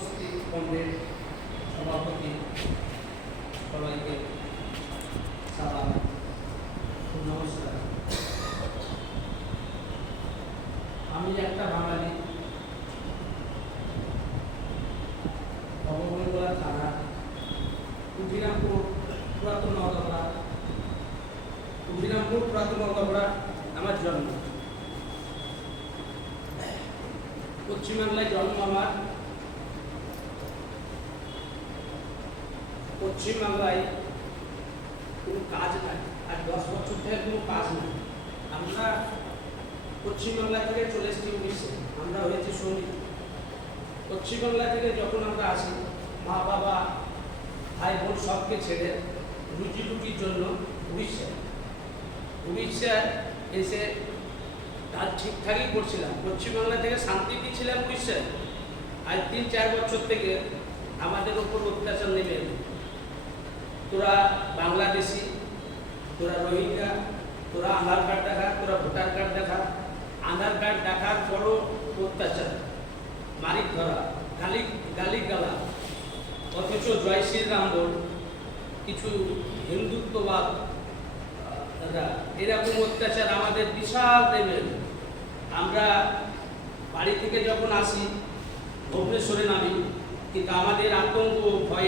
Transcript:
উপস্থিত কমরেড সভাপতি সবাইকে সালাম, নমস্কার। আমি একটা বাঙালি, ভগবানগোলা থানা, কুকিরামপুর পুরাতন নওদাপাড়া আমার জন্ম। পশ্চিমবাংলায় জন্ম আমার। পশ্চিমবাংলায় কোনো কাজ নাই, আর 10 বছর থেকে কোনো কাজ নাই। আমরা পশ্চিমবাংলা থেকে চলে এসেছি 19-এ, আমরা হয়েছি শ্রমিক। পশ্চিমবাংলা থেকে যখন আমরা আসি, মা বাবা ভাই বোন সবকে ছেড়ে রুজি রুটির জন্য উড়িষ্যা এসে কাজ ঠিকঠাকই করছিলাম। পশ্চিমবাংলা থেকে শান্তিতে ছিলাম উড়িষ্যায়। আজ 3-4 বছর থেকে আমাদের ওপর অত্যাচার নেমে এলো। তোরা বাংলাদেশি, তোরা রোহিঙ্গা, তোরা আধার কার্ড দেখা, তোরা ভোটার কার্ড দেখা। আধার কার্ড দেখার পরও অত্যাচার, মারিক ধরা, গালি। অথচ জয় শ্রীরাম বল কিছু হিন্দুত্ববাদ এরকম অত্যাচার আমাদের বিশাল দেবেন। আমরা বাড়ি থেকে যখন আসি ভুবনেশ্বরে নামি, কিন্তু আমাদের আতঙ্ক ভয়